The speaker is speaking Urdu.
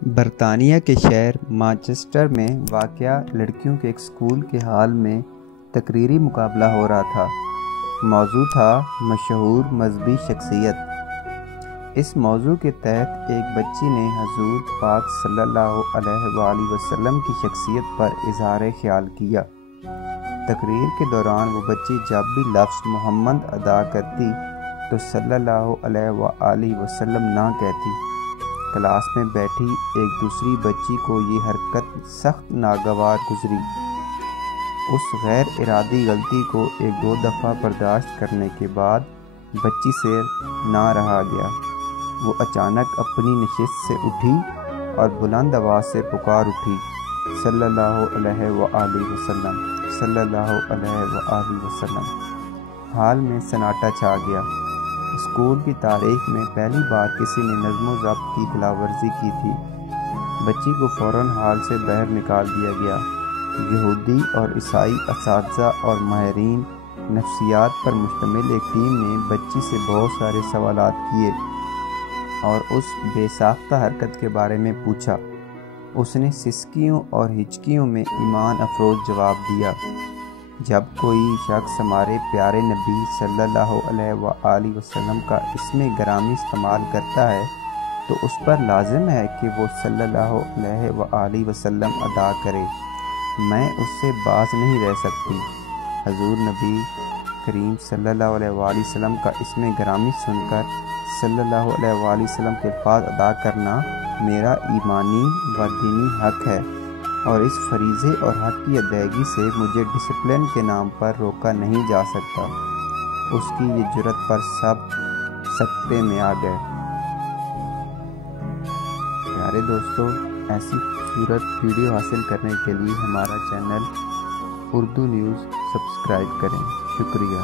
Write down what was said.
برطانیہ کے شہر مانچسٹر میں واقع لڑکیوں کے ایک اسکول کے ہال میں تقریری مقابلہ ہو رہا تھا۔ موضوع تھا مشہور مذہبی شخصیت۔ اس موضوع کے تحت ایک بچی نے حضور پاک صلی اللہ علیہ وآلہ وسلم کی شخصیت پر اظہار خیال کیا۔ تقریر کے دوران وہ بچی جب بھی لفظ محمد ادا کرتی تو صلی اللہ علیہ وآلہ وسلم نہ کہتی۔ کلاس میں بیٹھی ایک دوسری بچی کو یہ حرکت سخت ناگوار گزری۔ اس غیر ارادی غلطی کو ایک دو دفعہ برداشت کرنے کے بعد بچی سے نہ رہا گیا۔ وہ اچانک اپنی نشست سے اٹھی اور بلند آواز سے پکار اٹھی، صلی اللہ علیہ وآلہ وسلم، صلی اللہ علیہ وآلہ وسلم۔ حال میں سناٹا چھا گیا۔ اسکول کی تاریخ میں پہلی بار کسی نے نظم و ضبط کی خلاف ورزی کی تھی۔ بچی کو فوراً حال سے باہر نکال دیا گیا۔ یہودی اور عیسائی اساتذہ اور ماہرین نفسیات پر مشتمل ایک ٹیم نے بچی سے بہت سارے سوالات کیے اور اس بے ساختہ حرکت کے بارے میں پوچھا۔ اس نے سسکیوں اور ہچکیوں میں ایمان افروز جواب دیا۔ جب کوئی شخص ہمارے پیارے نبی صلی اللہ علیہ وآلہ وسلم کا اسم گرامی استعمال کرتا ہے تو اس پر لازم ہے کہ وہ صلی اللہ علیہ وآلہ وسلم ادا کرے۔ میں اس سے باز نہیں رہ سکتی۔ حضور نبی کریم صلی اللہ علیہ وآلہ وسلم کا اسم گرامی سن کر صلی اللہ علیہ وآلہ وسلم کے الفاظ ادا کرنا میرا ایمانی و دینی حق ہے، اور اس فریضے اور حق کی ادائیگی سے مجھے ڈسپلن کے نام پر روکا نہیں جا سکتا۔ اس کی یہ جرأت پر سب سکتے میں آ گئے۔ پیارے دوستو، ایسی خوبصورت ویڈیو حاصل کرنے کے لیے ہمارا چینل اردو نیوز سبسکرائب کریں۔ شکریہ۔